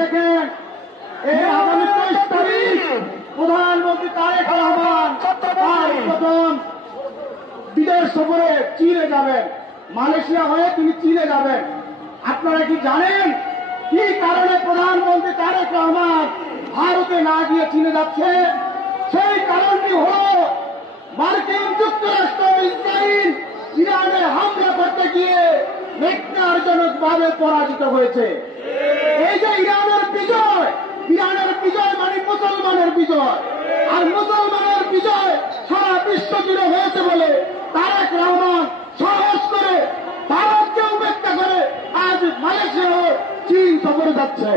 দেখেন এই আগামী 23 তারিখ প্রধানমন্ত্রী তারেক রহমান তার প্রথম বিদেশ সফরে চীনে যাবেন। মালয়েশিয়া হয়ে তিনি চীনে যাবেন। আপনারা কি জানেন কি কারণে প্রধানমন্ত্রী তারেক রহমান ভারতে না গিয়ে চীনে যাচ্ছে? সেই কারণটি হল মার্কিন যুক্তরাষ্ট্র ইসরায়েল ইরানে হামলা করতে গিয়ে নেককারজনকভাবে পরাজিত হয়েছে। এই যে ইরানের বিজয় মানে মুসলমানের বিজয়, আর মুসলমানের বিজয় সারা বিশ্ব জুড়ে হয়েছে বলে তারেক রহমান সাহস করে ভারতকে উপেক্ষা করে আজ মালয়েশিয়া ও চীন সফরে যাচ্ছে।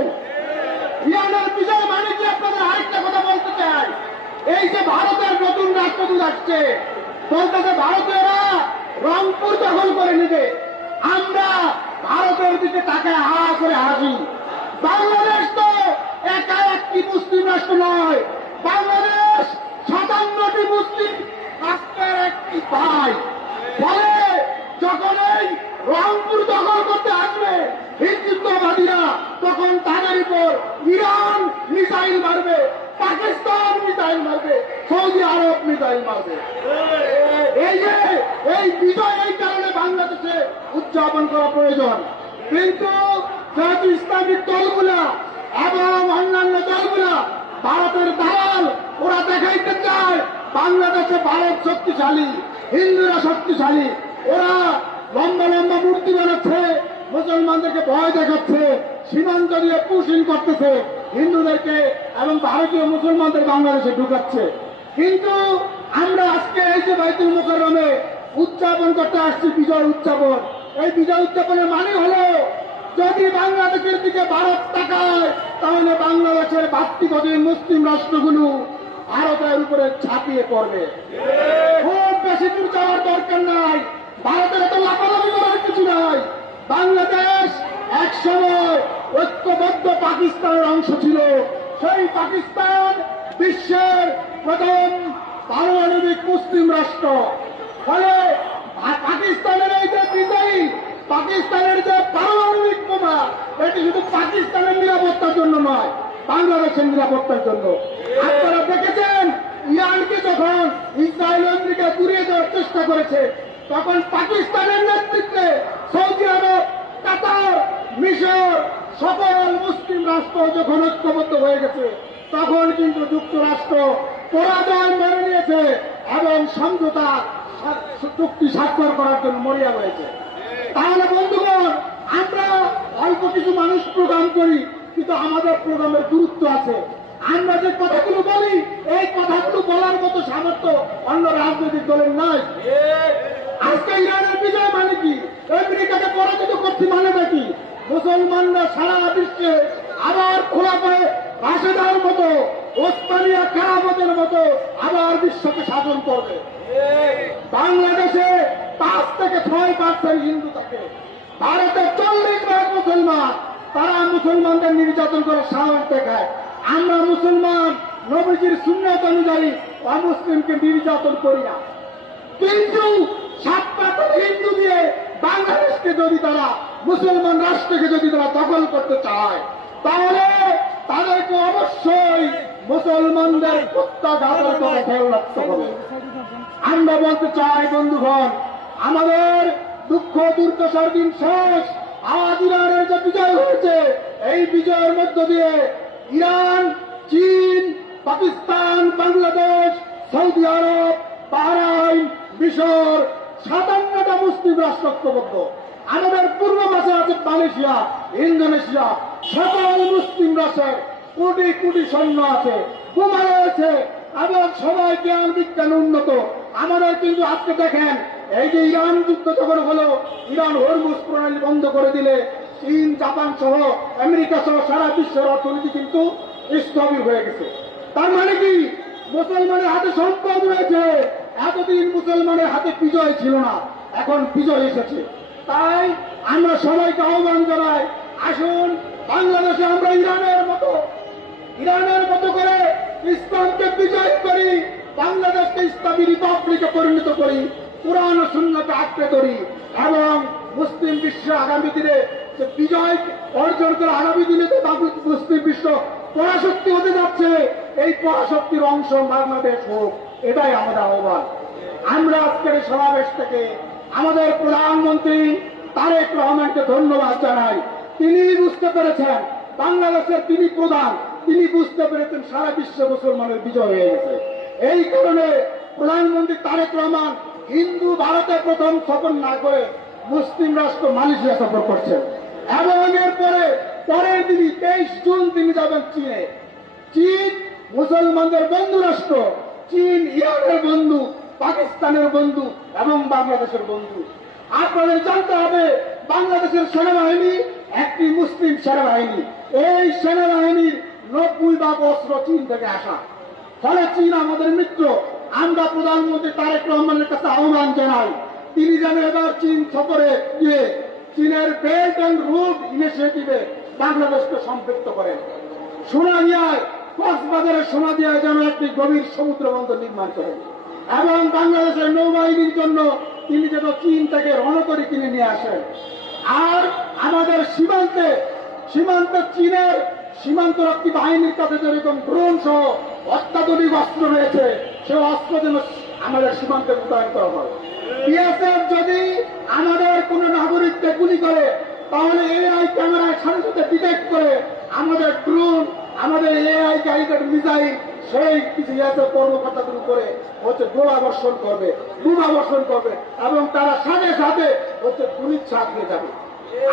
ইরানের বিজয় মানে কি? আপনাদের আরেকটা কথা বলতে চাই, এই যে ভারতের নতুন রাষ্ট্রদূত আসছে, বলতেছে ভারতীয়রা রংপুর দখল করে নেবে, আমরা ভারতের দিকে তাকে হা করে হাসি। বাংলাদেশ তো একা একটি মুসলিম রাষ্ট্র নয়, বাংলাদেশ 57টি মুসলিম রাষ্ট্রের একটি ভাই। ফলে যখন এই রংপুর দখল করতে আসবে হিন্দুত্ববাদীরা, তখন তাদের উপর ইরান মিসাইল মারবে, পাকিস্তান মিসাইল মারবে, সৌদি আরব মিসাইল মারবে। এই বিজয় এই কারণে বাংলাদেশে উদযাপন করা প্রয়োজন। কিন্তু যেহেতু ইসলামিক দলগুলা এবং অন্যান্য দলগুলা ভারতের দালাল, ওরা দেখাইতে চায় বাংলাদেশে ভারত শক্তিশালী, হিন্দুরা শক্তিশালী। ওরা লম্বা লম্বা মূর্তি বানাচ্ছে, মুসলমানদেরকে ভয় দেখাচ্ছে, সীমান্ত দিয়ে পুশিং করতেছে হিন্দুদেরকে এবং ভারতীয় মুসলমানদের বাংলাদেশে ঢুকাচ্ছে। কিন্তু আমরা আজকে এই যে বাইতুল মুকাররমে উদযাপন করতে আসছি বিজয় উদযাপন, এই বিজয় উদযাপনের মানে হলো যদি বাংলাদেশের দিকে ভারত তাকায় তাহলে বাংলাদেশের ভাতৃপ্রতিম মুসলিম রাষ্ট্রগুলো ভারতের উপরে ঝাঁপিয়ে পড়বে। খুব বেশি দূর যাওয়ার দরকার নাই, ভারতের এত লাফালাফি করার কিছু নাই। বাংলাদেশ এক সময় ঐক্যবদ্ধ পাকিস্তানের অংশ ছিল। সেই পাকিস্তান বিশ্বের প্রথম পারমাণবিক মুসলিম রাষ্ট্র। ফলে পাকিস্তানের এই যে বিজয়ী, পাকিস্তানের যে পারমাণবিক বোমা, এটি শুধু পাকিস্তানের নিরাপত্তার জন্য নয়, বাংলাদেশের নিরাপত্তার জন্য। আপনারা দেখেছেন ইরানকে যখন ইসরায়েল আমেরিকা দূরিয়ে দেওয়ার চেষ্টা করেছে, তখন পাকিস্তানের নেতৃত্বে সৌদি আরব, কাতার, মিশর সকল মুসলিম রাষ্ট্র যখন ঐক্যবদ্ধ হয়ে গেছে, তখন কিন্তু যুক্তরাষ্ট্র পরাজয় মেনে নিয়েছে এবং সমঝোতা চুক্তি স্বাক্ষর করার জন্য মরিয়া হয়েছে। তাহলে বন্ধুগণ, আমরা অল্প কিছু মানুষ প্রোগ্রাম করি, কিন্তু আমাদের প্রোগ্রামের গুরুত্ব আছে। আমরা যে কথাগুলো বলি, এই কথাগুলো বলার মতো সামর্থ্য অন্য রাজনৈতিক দলের নাই। আজকে ইরানের বিজয় মানে কি? আমেরিকাকে পরাজিত করছি মানে নাকি? মুসলমানরা সারা বিশ্বে আবার খোলা পায়ে রাশেদার মতো, ওসমানিয়া খেলাফতের মতো আবার বিশ্বকে শাসন করবে। বাংলাদেশে 5 থেকে 6% হিন্দু থাকে, ভারতে 40% মুসলমান। তারা মুসলমানদের নির্যাতন করে সাহস দেখায়। আমরা মুসলমান নবীজির সুন্নাত অনুযায়ী অমুসলিমকে নির্যাতন করি না। কিন্তু 7% হিন্দু দিয়ে বাংলাদেশকে যদি তারা, মুসলমান রাষ্ট্রকে যদি তারা দখল করতে চায়, তাহলে তাদেরকে অবশ্যই মুসলমানদের প্রত্যাঘাতের কথা খেয়াল রাখতে হবে। আমরা বলতে চাই বন্ধুগণ, আমাদের দুঃখ দুর্দশার দিন শেষ। আজ ইরানের যে বিজয় হয়েছে, এই বিজয়ের মধ্য দিয়ে ইরান, চীন, পাকিস্তান, বাংলাদেশ, সৌদি আরব, বাহরাইন, মিশর 57টা মুসলিম রাষ্ট্র ঐক্যবদ্ধ। আমাদের পূর্ব পাশে আছে মালয়েশিয়া, ইন্দোনেশিয়া, সকল মুসলিম রাষ্ট্রের কোটি কোটি সৈন্য আছে, বোমা রয়েছে এবং সবাই জ্ঞান বিজ্ঞান উন্নত। আমাদের কিন্তু আজকে দেখেন, এই যে ইরান যুদ্ধ যখন হলো, ইরান হরমুজ প্রণালী বন্ধ করে দিলে চীন, জাপান সহ আমেরিকা সহ সারা বিশ্বের অর্থনীতি কিন্তু স্থবির হয়ে গেছে। তার মানে কি? মুসলমানের হাতে সম্পদ রয়েছে। এতদিন মুসলমানের হাতে বিজয় ছিল না, এখন বিজয় এসেছে। তাই আমরা সবাইকে আহ্বান জানাই, আসুন বাংলাদেশে আমরা ইরানের মতো করে ইসলামকে বিজয় করি, বাংলাদেশকে ইসলামী রিপাবলিকে পরিণত করি, কুরআন ও সুন্নাহকে আঁকড়ে ধরি এবং মুসলিম বিশ্ব আগামী দিনে যে বিজয় অর্জন করে আগামী দিনে যে মুসলিম বিশ্ব পরাশক্তি হতে যাচ্ছে, এই পরাশক্তির অংশ বাংলাদেশ হোক, এটাই আমাদের আহ্বান। আমরা আজকের এই সমাবেশ থেকে আমাদের প্রধানমন্ত্রী তারেক রহমানকে ধন্যবাদ জানাই। তিনি বুঝতে পেরেছেন বাংলাদেশের তিনি প্রধান, তিনি বুঝতে পেরেছেন সারা বিশ্ব মুসলমানের বিজয় হয়ে গেছে। এই কারণে প্রধানমন্ত্রী তারেক রহমান হিন্দু ভারতে প্রথম সফর না করে মুসলিম রাষ্ট্র মালয়েশিয়া সফর করছেন এবং এরপরে পরের দিনই 23 জুন তিনি যাবেন চীনে। চীন মুসলমানদের বন্ধু রাষ্ট্র, চীন ইরানের বন্ধু, পাকিস্তানের বন্ধু এবং বাংলাদেশের বন্ধু। আপনাদের জানতে হবে বাংলাদেশের সেনাবাহিনী একটি মুসলিম সেনাবাহিনী। এই সেনাবাহিনীর 90% অস্ত্র চীন থেকে আসা, ফলে চীন আমাদের মিত্র। আমরা প্রধানমন্ত্রী তারেক রহমানের কাছে আহ্বান জানাই, তিনি যেন এবার চীন সফরে গিয়ে চীনের বেল্ট অ্যান্ড রোড ইনিশিয়েটিভে বাংলাদেশকে সম্পৃক্ত করেন। সোনাদিয়ায়, কক্সবাজারের সোনাদিয়ায় যেন একটি গভীর সমুদ্র বন্দর নির্মাণ করেন এবং বাংলাদেশের নৌবাহিনীর জন্য তিনি যেন চীন থেকে রণতরী কিনে নিয়ে আসেন। আর আমাদের সীমান্তে চীনের সীমান্তরক্ষী বাহিনীর কাছে যেরকম ড্রোন সহ অত্যাধুনিক অস্ত্র রয়েছে, সে অস্ত্র যেন আমাদের সীমান্তে মোতায়েন করা হয়। বিএসএফ যদি আমাদের কোন নাগরিককে গুলি করে, তাহলে এআই ক্যামেরায় সাথে সাথে ডিটেক্ট করে আমাদের ড্রোন, আমাদের এআই গাইডেড মিসাইল সেই বিএসএফ কর্মকর্তাদের উপরে গোলাবর্ষণ করবে, বোমাবর্ষণ করবে এবং তারা সাথে সাথে গুলির ছাপ দিয়ে যাবে।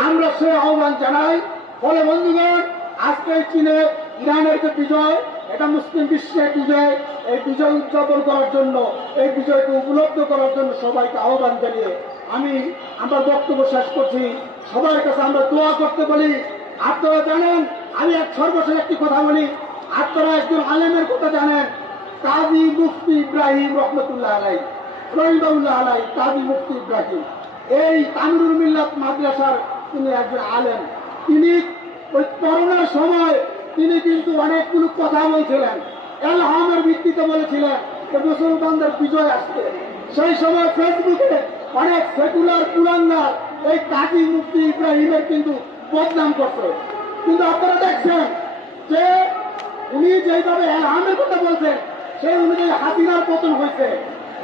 আমরা সে আহ্বান জানাই। ফলে বন্ধুগণ, আজকে চীনে ইরানের যে বিজয়, এটা মুসলিম বিশ্বের বিজয়। এই বিজয় উদযাপন করার জন্য, এই বিজয়কে উপলব্ধ করার জন্য সবাইকে আহ্বান জানিয়ে আমি আমার বক্তব্য শেষ করছি। সবার কাছে আমরা দোয়া করতে বলি। আপনারা জানেন, আমি সর্বশেষ একটি কথা বলি, আপনারা একজন আলেমের কথা জানেন, কাজী মুফতি ইব্রাহিম রহমতুল্লাহ আলাই, রহিমাউল্লাহ আলাই, কাজী মুফতি ইব্রাহিম, এই তামিরুল মিল্লাত মাদ্রাসার তিনি একজন আলেম। তিনি ওই করোনার সময় তিনি কিন্তু অনেকগুলো কথা বলছিলেন, এলহামের ভিত্তিতে বলেছিলেন যে মুসলমানদের বিজয় আসছে। সেই সময় ফেসবুকে অনেক সেকুলার কুলাঙ্গার এই কাজী মুফতি ইব্রাহিমের কিন্তু বদনাম করছে। কিন্তু আপনারা দেখছেন যে উনি যেভাবে এলহামের কথা বলছেন, সেই অনুযায়ী হাসিনার পতন হয়েছে,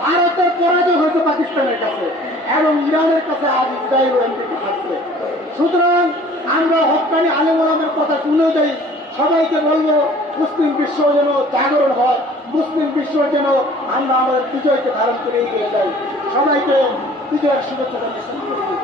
ভারতের পরাজয় হয়েছে পাকিস্তানের কাছে এবং ইরানের কাছে আজ ইসরায়েল এমপিটি থাকছে। সুতরাং আমরা হক্কানি আলেম ওলামার কথা শুনে যাই। সবাইকে বলবো মুসলিম বিশ্ব যেন জাগরণ হয়, মুসলিম বিশ্ব যেন আমরা আমাদের বিজয়কে ধারণ করে এগিয়ে যাই। সবাইকে বিজয়ের শুভেচ্ছা জানিয়ে শুরু করছি।